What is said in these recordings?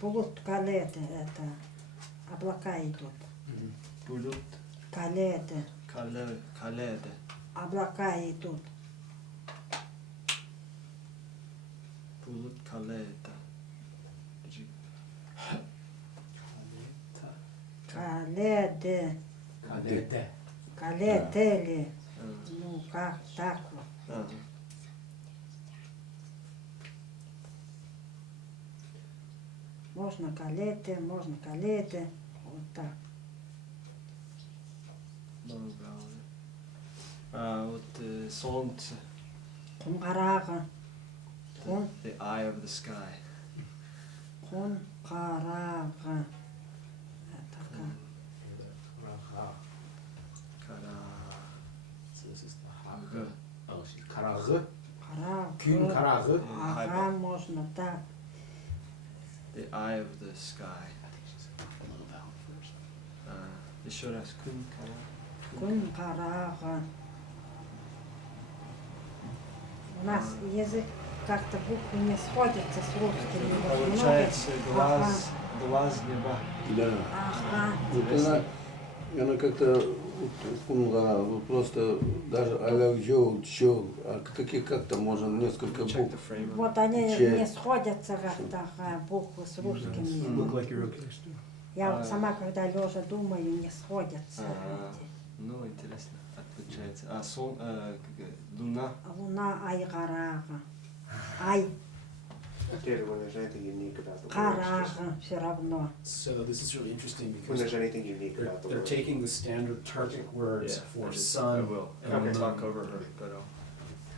Пулут калеты, это облака идут. Пулут. Калеты. Каледе. Облака идут. Пулут калета. Каледе. Калете. Калетели. Ну, как так вот. Ага. Можно калеты. Вот так. Много. А вот солнце. Кунгарага. Кун. The eye of the sky. Кунгарага. Это как? Раха. Кара. So this is the ha. Г. Oh, she's karagı. Gün Карага. karagı. Ага, можно так. The eye of the sky. I think she said a little vowel first. Еще раз. Кун кара. Кунгарага. У нас язык как-то буквы не сходятся с русским. Получается глаз неба. Да. Ага. Вот она как-то вот просто даже а таких как-то можно несколько Check the букв. frame. Вот они Че- не сходятся как-то буквы с русскими. Look like you're okay. Я вот сама, когда лежа думаю, не сходятся эти. Ну, интересно. Отличается. Луна. Луна айгарага. Ай David, when there's anything unique about the words, карага все равно. So this is really interesting when there's because anything unique about the they're words. taking the standard Turkic words for I sun will. and I will moon, talk over her, but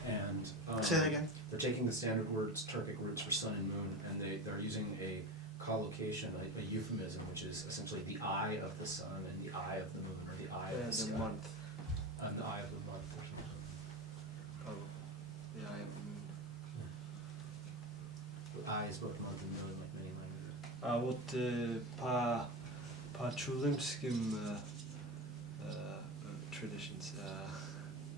and Say that again. they're taking the standard words, Turkic words for sun and moon, and they're using a collocation, a euphemism, which is essentially the eye of the sun and the eye of the moon, or the eye of the the sky, month. and the eye of the month, or something. Oh, the eye of the moon. The eye is both month and moon, like many languages. А вот по чулымским traditions,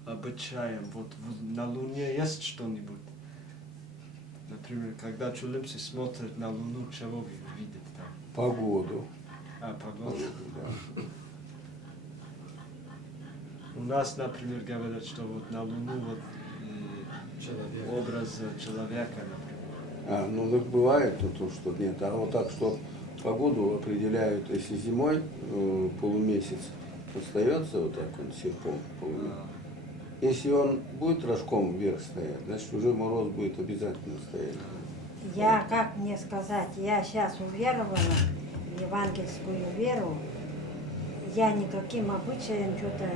обычаям, вот на Луне есть что-нибудь? Например, когда чулымцы смотрят на Луну, чего видят там? Погоду. Погоду. Да. У нас, например, говорят, что вот на Луну вот Человек. образ человека, например. Ну так бывает то, что нет. А вот так, что погоду определяют, если зимой полумесяц остается вот так он серпом полумесяц. Если он будет рожком вверх стоять, значит уже мороз будет обязательно стоять. Я, как мне сказать, я сейчас уверовала в евангельскую веру, я никаким обычаям что-то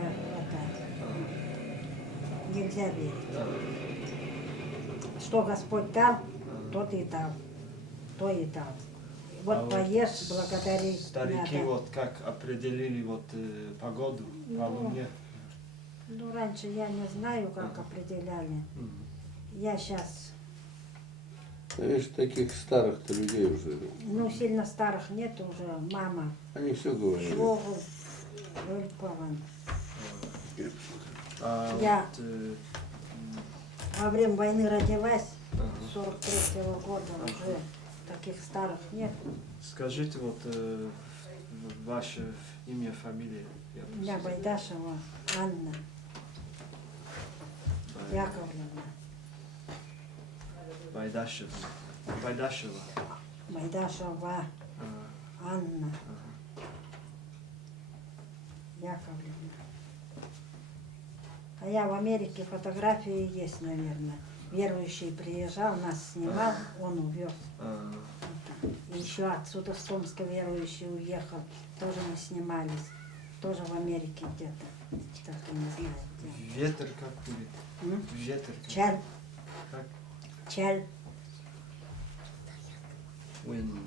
нельзя верить. Что Господь дал, тот и дал, то и дал. Вот поешь, благодари. Старики надо. вот как определили вот погоду по Луне. Ну, раньше я не знаю, как определяли. Я сейчас, Видишь, таких старых-то людей уже, ну, сильно старых нет уже, мама. они все говорят. Швогу, Вельпован. А Я- вот, Во время войны родилась, ага. 43-го года уже таких старых нет. Скажите вот ваше имя, фамилия. У меня Байдашева Анна Яковлевна. Байдашева. Байдашева. Байдашева А, Анна ага. Яковлевна. А я в Америке, фотографии есть, наверное. Верующий приезжал, нас снимал, он увез. А, И еще отсюда с Томска верующий уехал, тоже мы снимались. Тоже в Америке где-то. Так-то не знаю где. ветер как будет? М? Ветер как? Чаль, Как? чаль. Wind.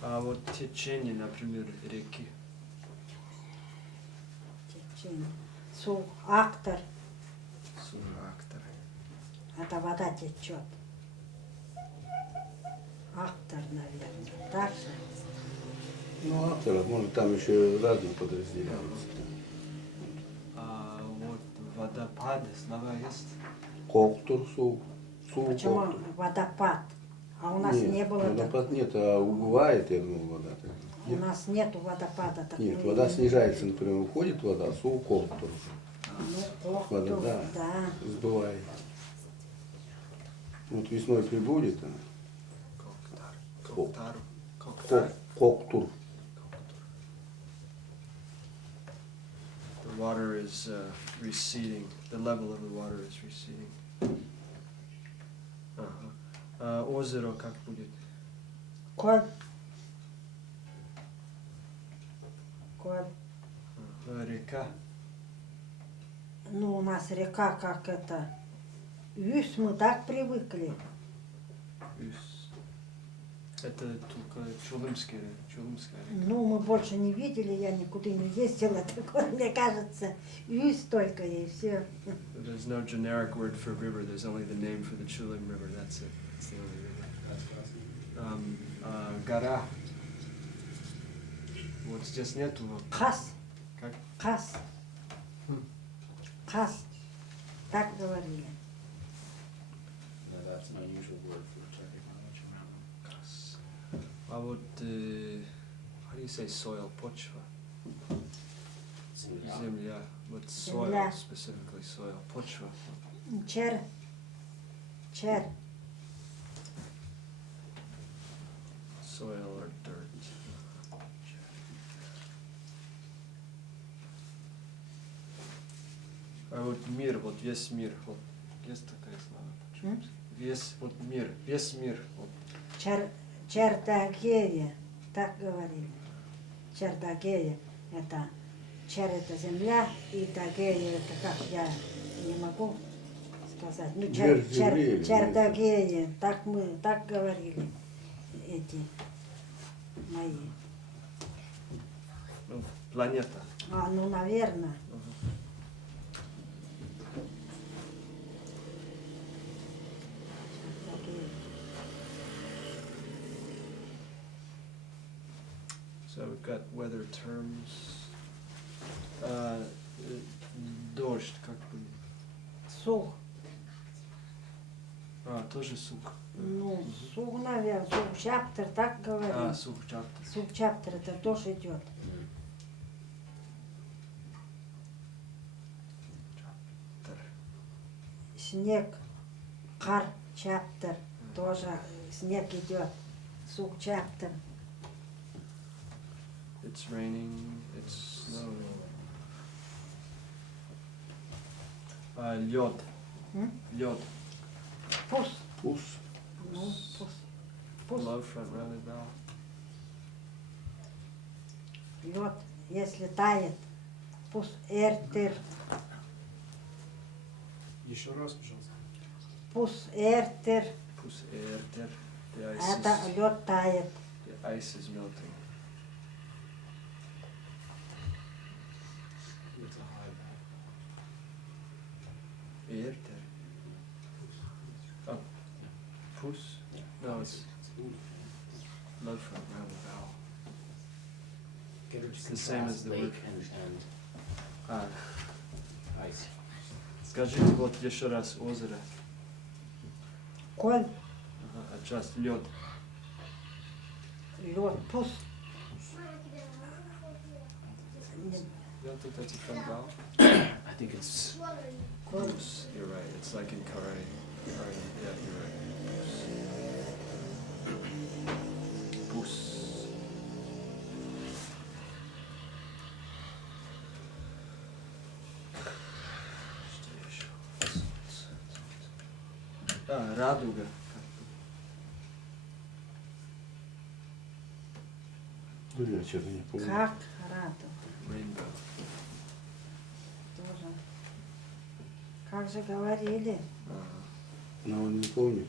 А вот течение, например, реки. Течение. Су, актор, Сурактор. это вода течет. Актор, наверное. Так же? Ну, авторов, может, там еще разные подразделяются. А вот водопады, слова есть? Коктур, су, Почему коктур. водопад? А у нас Нет, не было так. водопад нет, а убывает, я думаю, вода. Так. У нас нету водопада. Так Нет, мы вода не снижается, видели. например, уходит вода с Коктур, Ну, ох, вода, тут, да, да. сбывает. Вот весной прибудет она, Коктар. Коктар. Коктур. The water is receding. The level of the water is receding. Ага. Озеро как будет? Коль. Коль. Река. Ну, у нас река как это. Вюсь, мы так привыкли. Это только Чулымская река. Ну, мы больше не видели, я никуда не ездила. Так вот, мне кажется, Вюсь только и все. There's no generic word for river. There's only the name for the Chulim River. That's it. It's the only river. Гора. Вот здесь нету. Хас. Как? Хас. Хм. Хас. Так говорили. Yeah, that's an unusual word for Turkic Appalachian Mountain. А вот, how do you say soil? Почва. Земля. Земля. Вот soil, Земля. specifically soil. Почва. Чер. Чер. Soil or dirt. А вот мир, вот весь мир, вот есть такая слова. М? Весь вот мир, весь мир. Вот. Чердагея. Так говорили. Чердагея. Это чер это земля, и дагея это как я не могу сказать. Ну, Верх земли или чердагея. Так мы так говорили. Эти мои. Ну, планета. А, ну, наверное. So we've got weather terms. Дождь, как бы. Сух. Тоже сух. Ну, сух, наверное. Сух чаптер, так говорили. Сух чаптер. Сух чаптер это тоже идет. Снег, кар, чаптер, тоже снег идет. Сух чаптер. It's raining, it's snowing. Лед. М? Лед. Пус. Пус. Ну, пус. Пус. Low front rounded vowel. Лед, если тает. Пус эртер. Еще раз, пожалуйста. Пус эртер. Pus erter. The ice Это is, лед тает. the ice is melting. It's a high vowel. Erter. Oh. Pus? No, it's low front rounded vowel. Get her to It's the same as contrast the lake word. and ice. Скажите вот еще раз озеро. Коль, Just лед. лед, пус. Не, You don't think that's a front vowel? I think it's Коль. Pus. You're right. It's like in Korean. Yeah, you're right. Pus. Что еще? Радуга. Ну, я что-то не помню. Как радуга. Rainbow. Тоже. Как же говорили. Но он не помнит.